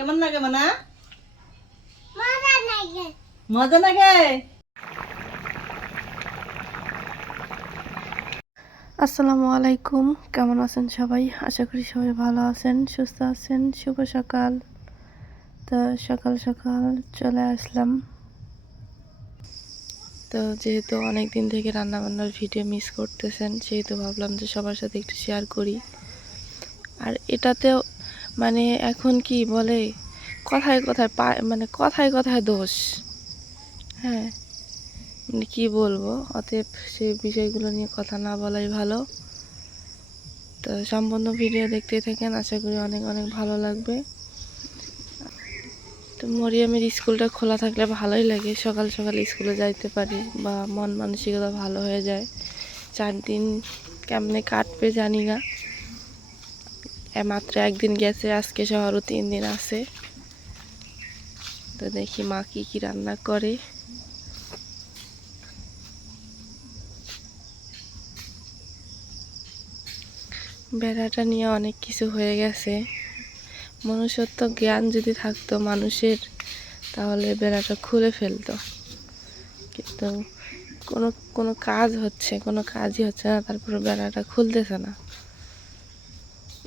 কেমন লাগে মানা? মজা লাগে। আসসালামু আলাইকুম, কেমন আছেন সবাই? আশা করি সবাই ভালো আছেন, সুস্থ আছেন। শুভ সকাল। তো সকাল সকাল চলে আসলাম। তো যেহেতু অনেক দিন থেকে রান্নাবান্নার ভিডিও মিস করতেছেন, সেহেতু ভাবলাম যে সবার সাথে একটু শেয়ার করি। আর এটাতেও মানে এখন কি বলে, কথায় কথায় কথায় কথায় দোষ। হ্যাঁ, মানে কি বলবো, অতএব সেই বিষয়গুলো নিয়ে কথা না বলাই ভালো। তো সম্পূর্ণ ভিডিও দেখতে থাকেন, আশা করি অনেক অনেক ভালো লাগবে। তো মরিয়মের স্কুলটা খোলা থাকলে ভালোই লাগে, সকাল সকাল স্কুলে যাইতে পারি বা মন মানসিকতা ভালো হয়ে যায়। 4 দিন কেমনে কাটবে জানি না, মাত্র একদিন গেছে, আজকে সহ আরও 3 দিন আছে। তো দেখি মা কি কি রান্না করে। বেড়াটা নিয়ে অনেক কিছু হয়ে গেছে। মনুষ্যত্ব জ্ঞান যদি থাকতো মানুষের, তাহলে বেড়াটা খুলে ফেলতো, কিন্তু কোনো কোনো কাজ হচ্ছে, কোনো কাজই হচ্ছে না, তারপরে বেড়াটা খুলতেছে না।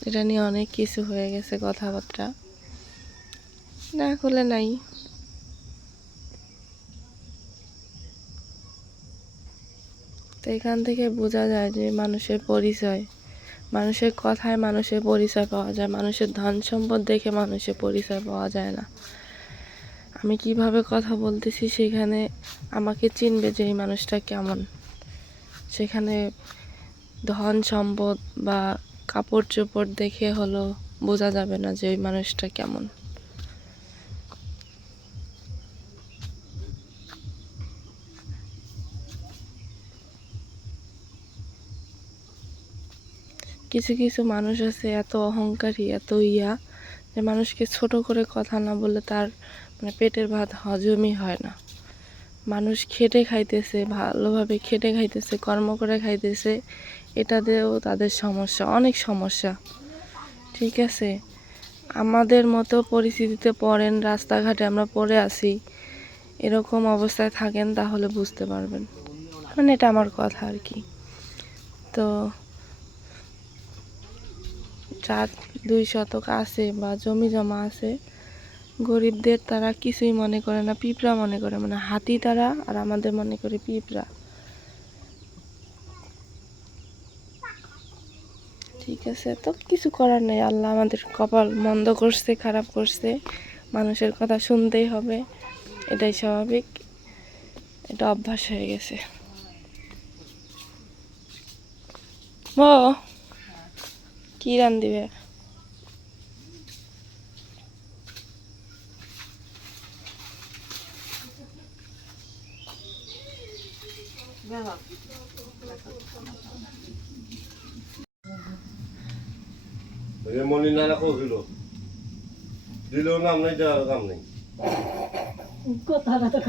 এটা নিয়ে অনেক কিছু হয়ে গেছে কথাবার্তা, না খুলে নাই। তো এখান থেকে বোঝা যায় যে মানুষের পরিচয়, মানুষের কথায় মানুষের পরিচয় পাওয়া যায়, মানুষের ধন সম্পদ দেখে মানুষের পরিচয় পাওয়া যায় না। আমি কিভাবে কথা বলতেছি সেখানে আমাকে চিনবে যে এই মানুষটা কেমন। সেখানে ধন সম্পদ বা কাপড় চোপড় দেখে হলো বোঝা যাবে না যে ওই মানুষটা কেমন। কিছু কিছু মানুষ আছে এত অহংকারী, এত যে মানুষকে ছোট করে কথা না বললে তার মানে পেটের ভাত হজমই হয় না। মানুষ খেটে খাইতেছে, ভালোভাবে খেটে খাইতেছে, কর্ম করে খাইতেছে, এটাতেও তাদের সমস্যা, অনেক সমস্যা। ঠিক আছে, আমাদের মতো পরিস্থিতিতে পড়েন, রাস্তাঘাটে আমরা পড়ে আছি, এরকম অবস্থায় থাকেন, তাহলে বুঝতে পারবেন। মানে এটা আমার কথা আর কি। তো যার 2 শতক আছে বা জমি জমা আছে, গরিবদের তারা কিছুই মনে করে না, পিঁপড়া মনে করে, মানে হাতি তারা, আর আমাদের মনে করে পিঁপড়া। ঠিক আছে, তো কিছু করার নেই, আল্লাহ আমাদের কপাল মন্দ করছে, খারাপ করছে, মানুষের কথা শুনতেই হবে, এটাই স্বাভাবিক, এটা অভ্যাস হয়ে গেছে। ও কি রান দিবে? মনি নানা কছিল দিলেও নাম নেই, দেওয়ার কাম নেই। কথাটা তো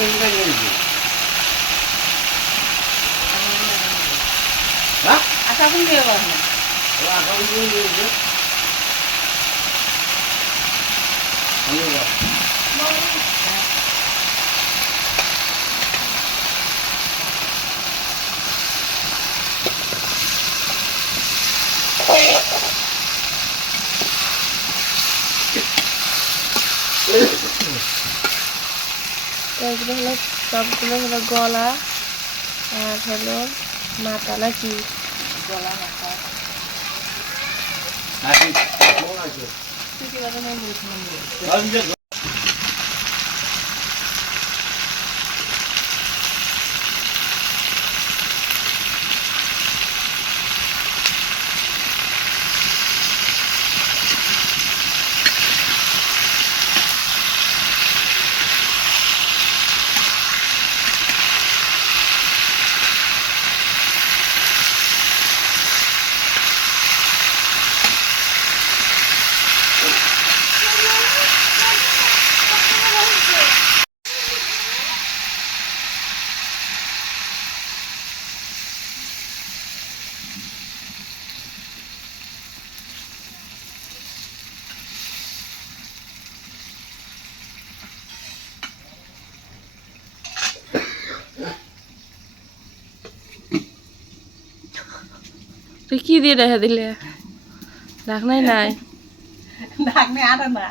থেকে গাড়ি আনছি হ্যাঁ আশা কোন দিয়ে বল না আশা করি তুমি বলছো আমি এগুলো হলো সবগুলো হলো গলা আর হলো মাথা নাকি গলা মাথা আসি কেমন আছো তুই কি বাবা নাই বলছিস আমি যে তুই কি দিয়ে রেখে দিলে রাখ নাই নাই ডাক নে আটা না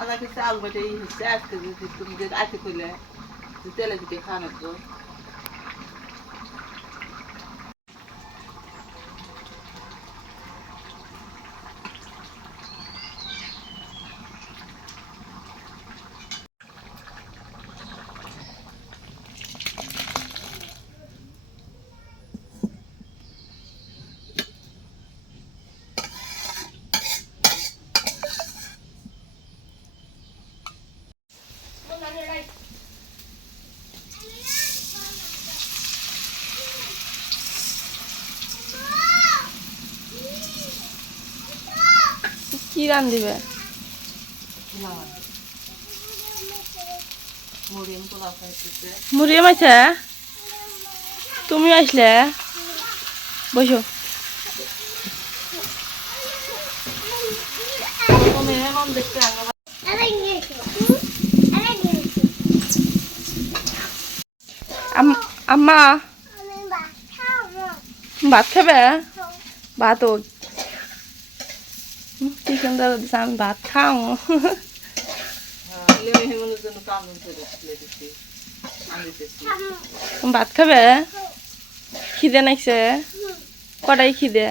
আদা কিছু আলু বাটে হচ্ছে আজকে যদি তুমি যদি আজকে করলে তেলে দিতে খাওয়ানো তো কি রান দিবে মরিয়ম পোলাও খাইতেছে মুড়িয়ে মাইছে তুমি আসলে বসো তুমি এমন দেখতে আম্মা ভাত খাবে ভাত ও কি সুন্দর দিছে আমি ভাত খাও মেহমানের জন্য কামড় করে দিচ্ছি আমি দিতেছি ভাত খাবে খিদে নাইছে কটাই খিদে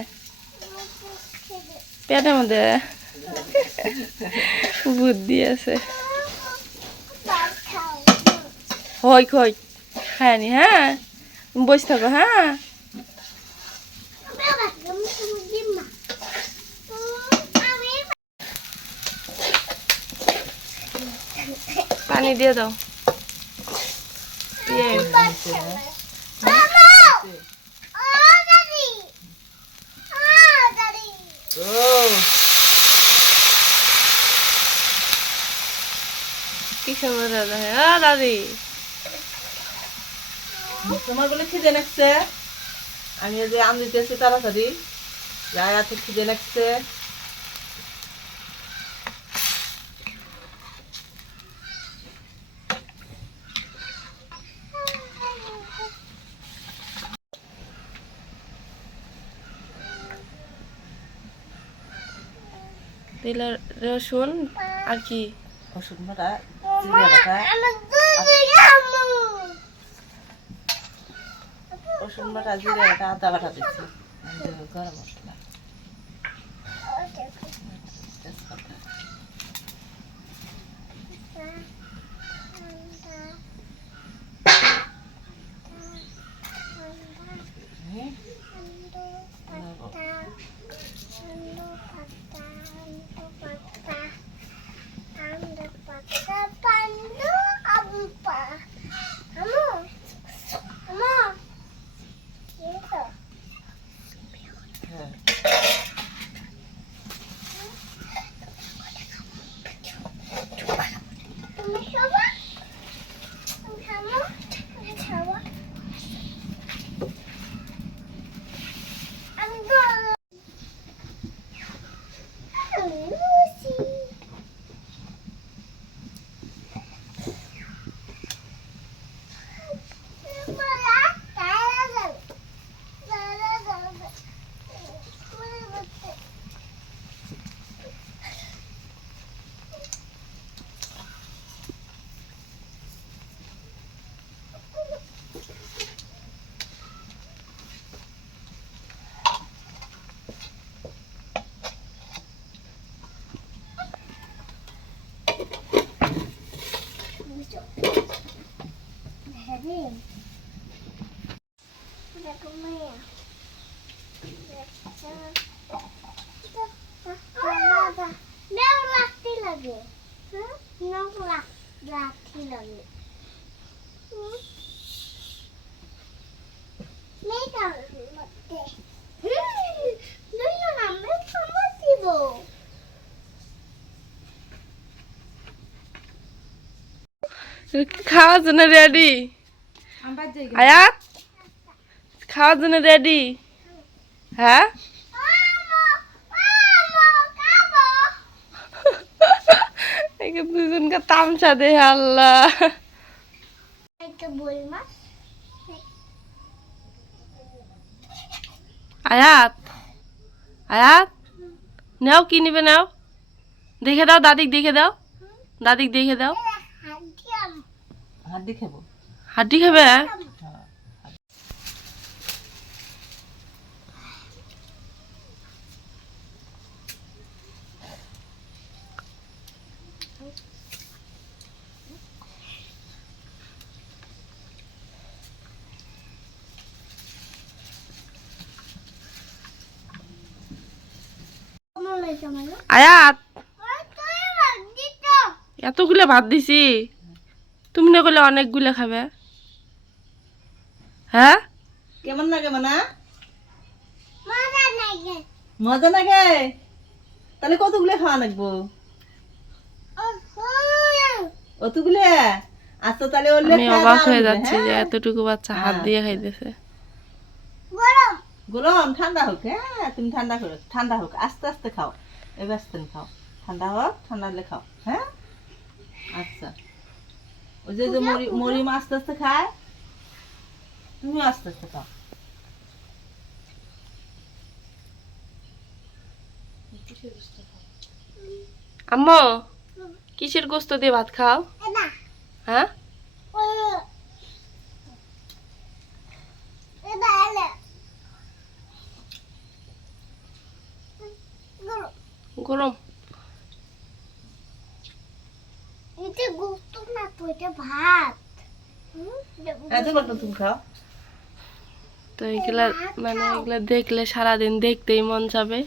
পেটের মধ্যে বুদ্ধি আছে হই খই খায়নি হ্যাঁ বসে থাকো হ্যাঁ পানি দিয়ে দাও কি সুন্দর দাদা হ্যাঁ দাদি তোমার বলে খিদে লাগছে আমি এই যে আম দিতেছি তাড়াতাড়ি, যাই এত খিদে লাগছে। দিলে রসুন আর কি রসুন বাটা, জিরে বাটা, রসুন বাটা, জিরে বাটা, আদা বাটা দিচ্ছি, গরম মশলা, তেজপাতা। হ্যাঁ, খাওয়ার জন্য রেডি। আয়াত খাওয়ার জন্য রেডি? হ্যাঁ, দুজনকে তামসা দে আল্লাহ। আয়াত, আয়াত নাও, কি নিবে নাও, দেখে দাও, দাদিক দেখে দাও, দাদিক দেখে দাও। হাড্ডি খাবো। হাড্ডি খাবে? আয়াত এতগুলো ভাত দিছি, তুমি না করলে অনেকগুলো খাবে। হ্যাঁ, কেমন লাগে মানা? মজা লাগে? তাহলে কতগুলো খাওয়া লাগবো? অতগুলো? আচ্ছা তাহলে ওলে আমি অবাক হয়ে যাচ্ছি যে এতটুকু বাচ্চা হাত দিয়ে খাইতেছে। গরম ঠান্ডা হোক, হ্যাঁ তুমি ঠান্ডা করো, ঠান্ডা হোক, আস্তে আস্তে খাও, এবার আস্তে খাও, ঠান্ডা হোক, ঠান্ডা হলে খাও। হ্যাঁ আচ্ছা, ওই যে যে মরিম আস্তে আস্তে খায়, তুমিও আস্তে আস্তে খাও। আম্মু কিসের গোস্ত দিয়ে ভাত খাও? হ্যাঁ, গরম। তুমি খাও। তো এগুলা মানে এগুলা দেখলে সারাদিন দেখতেই মন যাবে।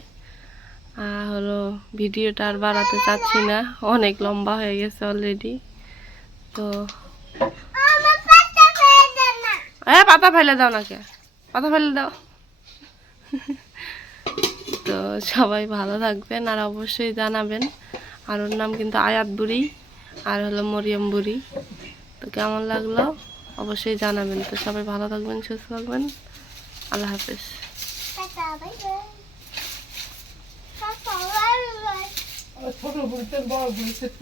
আর হলো ভিডিওটা আর বাড়াতে চাচ্ছি না, অনেক লম্বা হয়ে গেছে অলরেডি। তো হ্যাঁ, পাতা ফেলে দাও না, কে পাতা ফেলে দাও। তো সবাই ভালো থাকবেন আর অবশ্যই জানাবেন। আর ওর নাম কিন্তু আয়াত বুড়ি আর হলো মরিয়ম বুড়ি। তো কেমন লাগলো অবশ্যই জানাবেন। তো সবাই ভালো থাকবেন, সুস্থ থাকবেন। আল্লাহ হাফেজ। Tata bye bye. Tata bye bye. ছোট বুড়িতে বড় বুড়ি সেট